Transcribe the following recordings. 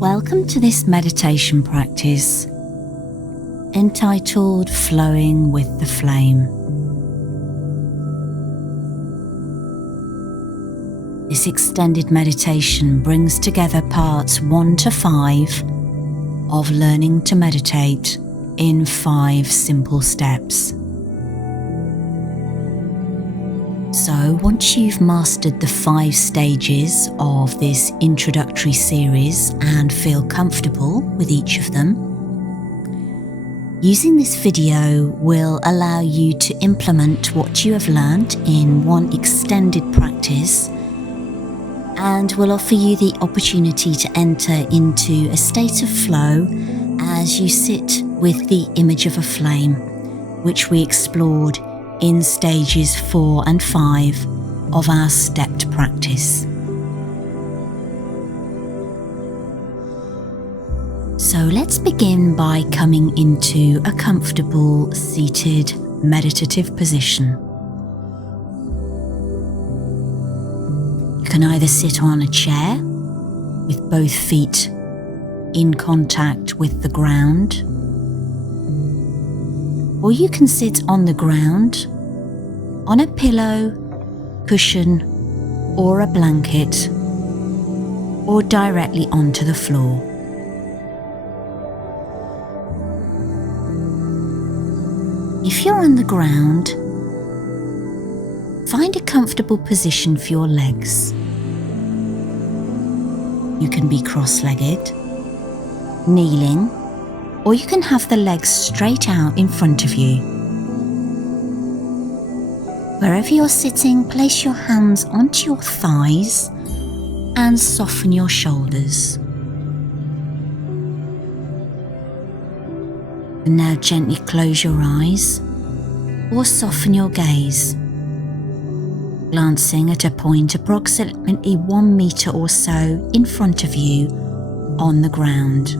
Welcome to this meditation practice entitled Flowing with the Flame. This extended meditation brings together parts 1 to 5 of learning to meditate in 5 simple steps. So once you've mastered the 5 stages of this introductory series and feel comfortable with each of them, using this video will allow you to implement what you have learned in one extended practice and will offer you the opportunity to enter into a state of flow as you sit with the image of a flame, which we explored in stages 4 and 5 of our stepped practice. So let's begin by coming into a comfortable seated meditative position. You can either sit on a chair with both feet in contact with the ground, or you can sit on the ground, on a pillow, cushion, or a blanket, or directly onto the floor. If you're on the ground, find a comfortable position for your legs. You can be cross-legged, kneeling, or you can have the legs straight out in front of you. Wherever you're sitting, place your hands onto your thighs and soften your shoulders. And now gently close your eyes or soften your gaze, glancing at a point approximately 1 meter or so in front of you on the ground.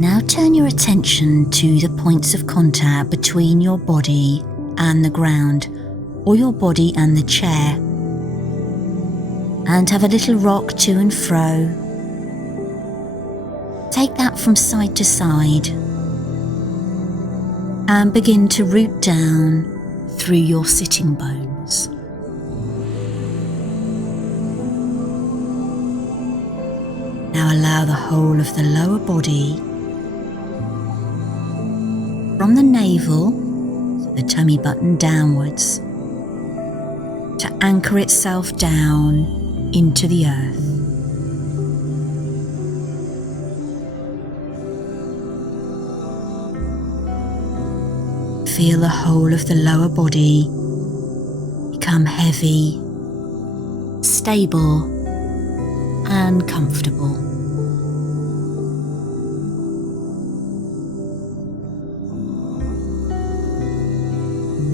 Now turn your attention to the points of contact between your body and the ground, or your body and the chair, and have a little rock to and fro. Take that from side to side and begin to root down through your sitting bones. Now allow the whole of the lower body, from the navel, so the tummy button downwards, to anchor itself down into the earth. Feel the whole of the lower body become heavy, stable, and comfortable.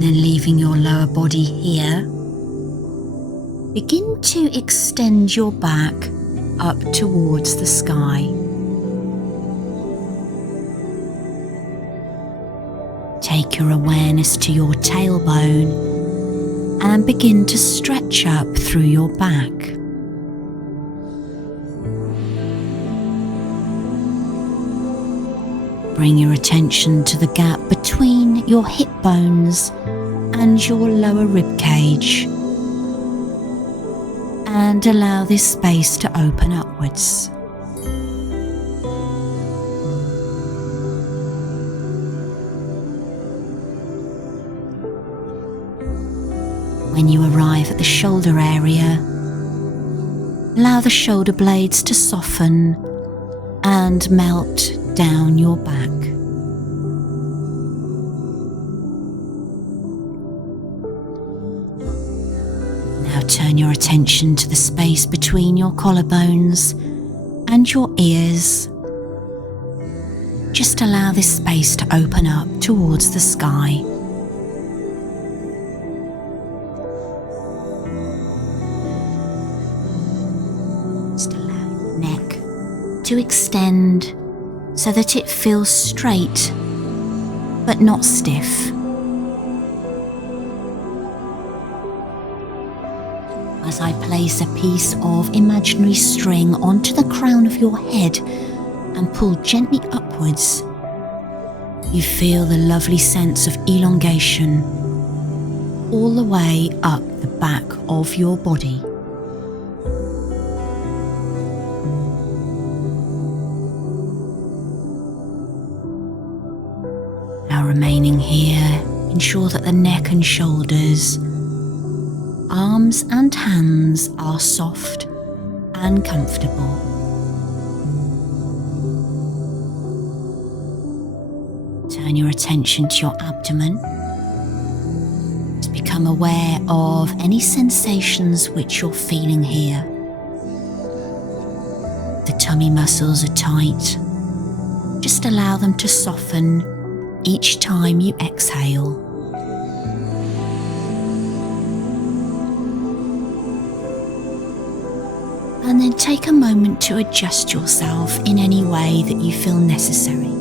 Then leaving your lower body here, begin to extend your back up towards the sky. Take your awareness to your tailbone and begin to stretch up through your back. Bring your attention to the gap between your hip bones and your lower rib cage, and allow this space to open upwards. When you arrive at the shoulder area, allow the shoulder blades to soften and melt down your back. Now turn your attention to the space between your collarbones and your ears. Just allow this space to open up towards the sky. Just allow your neck to extend so that it feels straight but not stiff. as I place a piece of imaginary string onto the crown of your head and pull gently upwards, you feel the lovely sense of elongation all the way up the back of your body. Now, remaining here, ensure that the neck and shoulders, arms and hands are soft and comfortable. Turn your attention to your abdomen to become aware of any sensations which you're feeling here. The tummy muscles are tight. Just allow them to soften each time you exhale. And then take a moment to adjust yourself in any way that you feel necessary.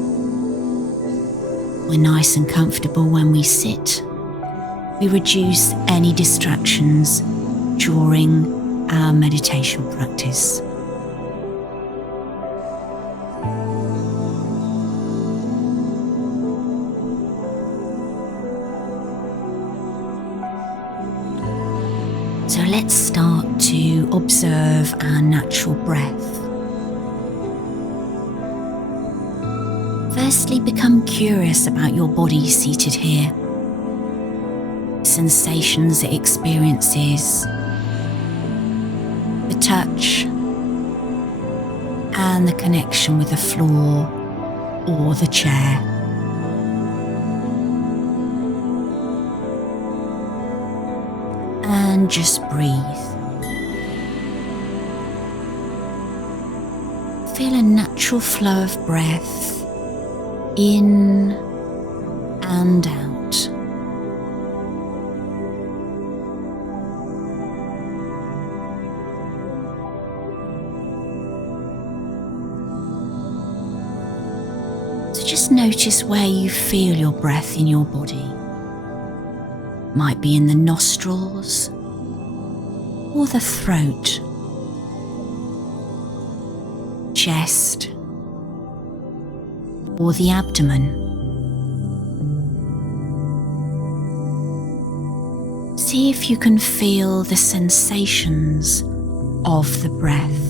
We're nice and comfortable when we sit. We reduce any distractions during our meditation practice. So let's start to observe our natural breath. Firstly, become curious about your body seated here. Sensations it experiences, the touch, and the connection with the floor or the chair. And just breathe. Feel a natural flow of breath in and out. So just notice where you feel your breath in your body. Might be in the nostrils or the throat, chest, or the abdomen. See if you can feel the sensations of the breath.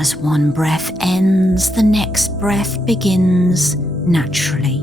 As one breath ends, the next breath begins naturally.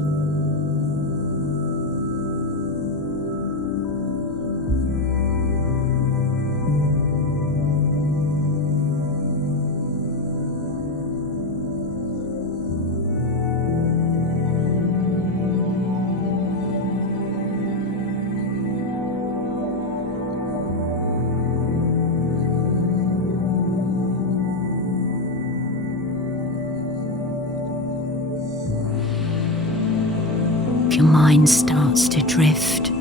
Your mind starts to drift.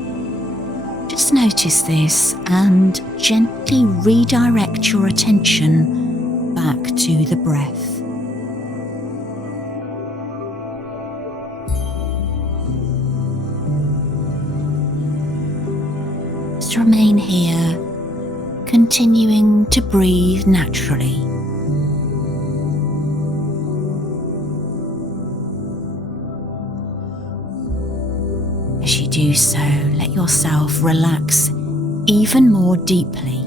Just notice this and gently redirect your attention back to the breath. Just remain here, continuing to breathe naturally. As you do so, let yourself relax even more deeply.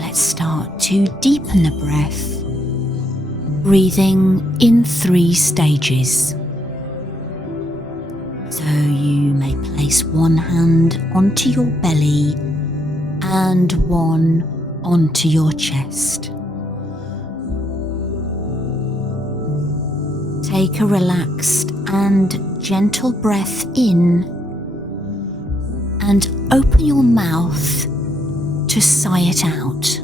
Let's start to deepen the breath, breathing in 3 stages. So you may place one hand onto your belly and one onto your chest. take a relaxed and gentle breath in and open your mouth to sigh it out.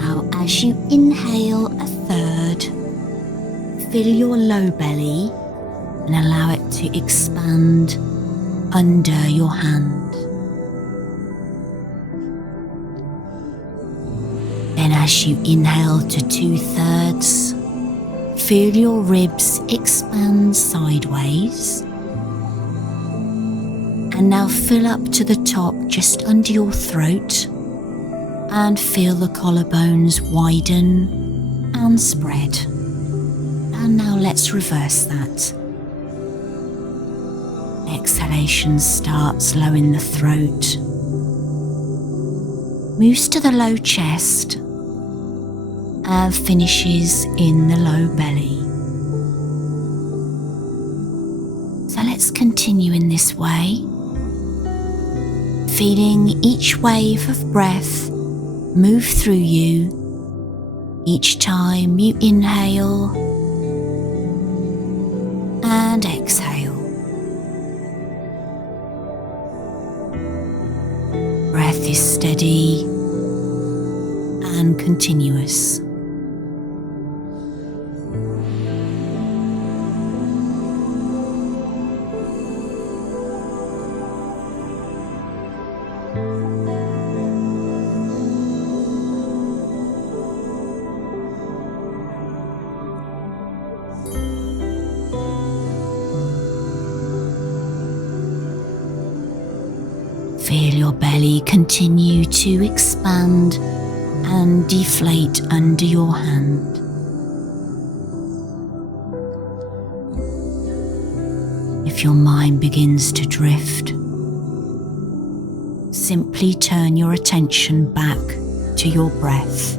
Now, as you inhale a third, fill your low belly and allow it to expand under your hand. Then as you inhale to 2/3, feel your ribs expand sideways. And now fill up to the top just under your throat and feel the collarbones widen and spread. And now let's reverse that. Exhalation starts low in the throat, moves to the low chest, and finishes in the low belly. So let's continue in this way, feeling each wave of breath move through you each time you inhale and exhale. Breath is steady and continuous. Feel your belly continue to expand and deflate under your hand. If your mind begins to drift, simply turn your attention back to your breath.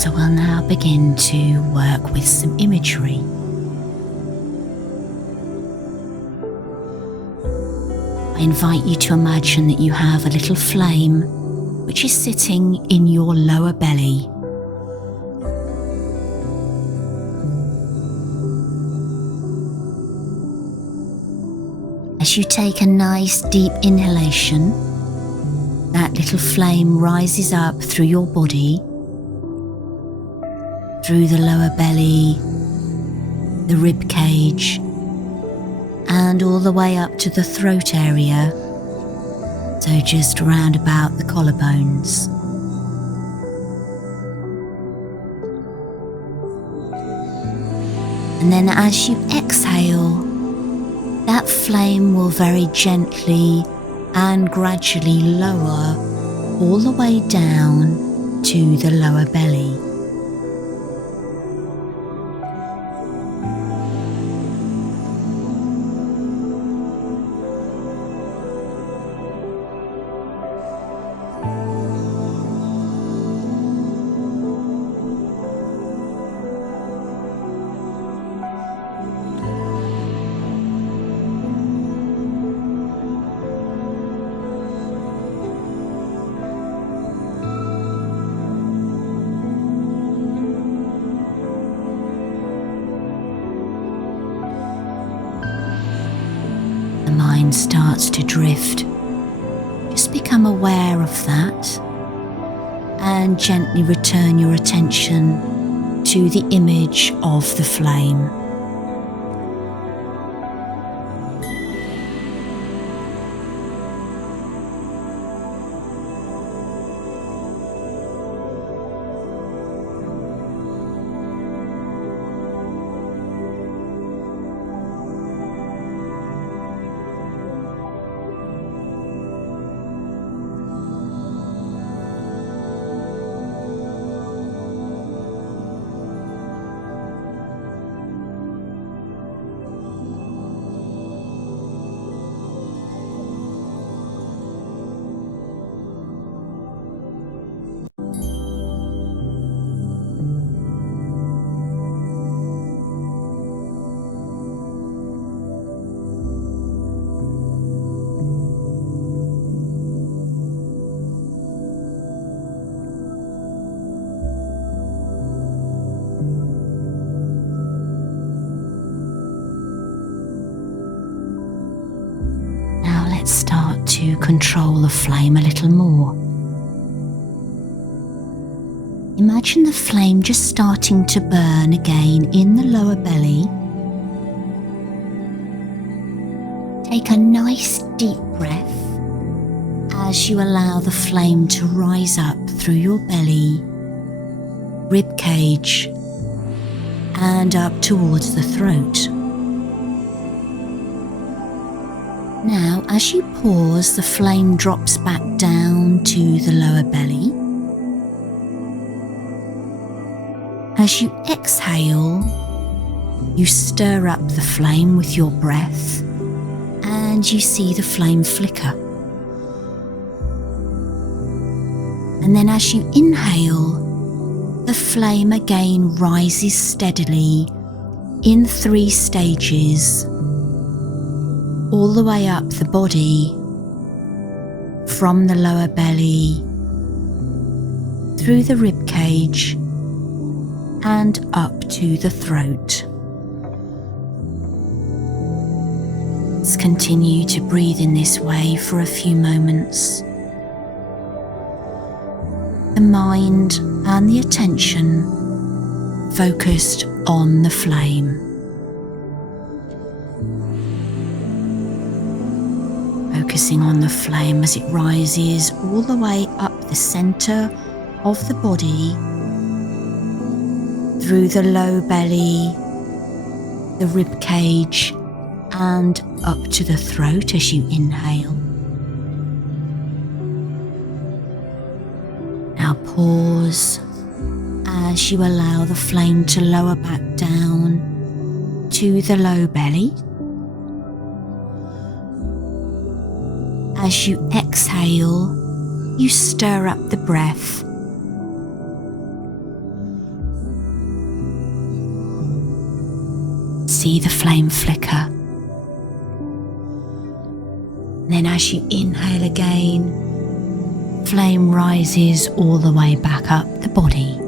So we'll now begin to work with some imagery. I invite you to imagine that you have a little flame which is sitting in your lower belly. As you take a nice deep inhalation, that little flame rises up through your body, through the lower belly, the rib cage, and all the way up to the throat area, so just round about the collarbones. And then as you exhale, that flame will very gently and gradually lower all the way down to the lower belly. Mind starts to drift, just become aware of that and gently return your attention to the image of the flame. control the flame a little more. Imagine the flame just starting to burn again in the lower belly. Take a nice deep breath as you allow the flame to rise up through your belly, rib cage, and up towards the throat. Now, as you pause, the flame drops back down to the lower belly. As you exhale, you stir up the flame with your breath, and you see the flame flicker. And then as you inhale, the flame again rises steadily in 3 stages, all the way up the body, from the lower belly, through the rib cage, and up to the throat. Let's continue to breathe in this way for a few moments. The mind and the attention focused on the flame. Focusing on the flame as it rises all the way up the center of the body, through the low belly, the rib cage, and up to the throat as you inhale. Now pause as you allow the flame to lower back down to the low belly. As you exhale, you stir up the breath. See the flame flicker. Then as you inhale again, flame rises all the way back up the body.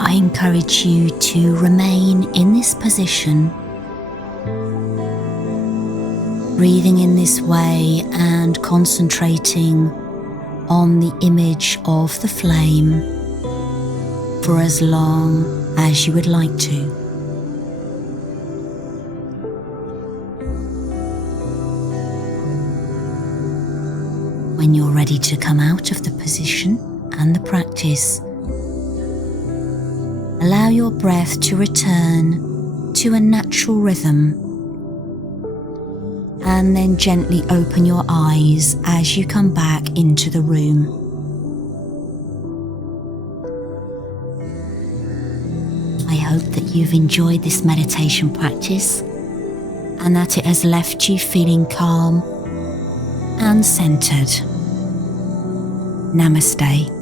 I encourage you to remain in this position, breathing in this way and concentrating on the image of the flame for as long as you would like to. When you're ready to come out of the position and the practice, allow your breath to return to a natural rhythm, and then gently open your eyes as you come back into the room. I hope that you've enjoyed this meditation practice and that it has left you feeling calm and centered. Namaste.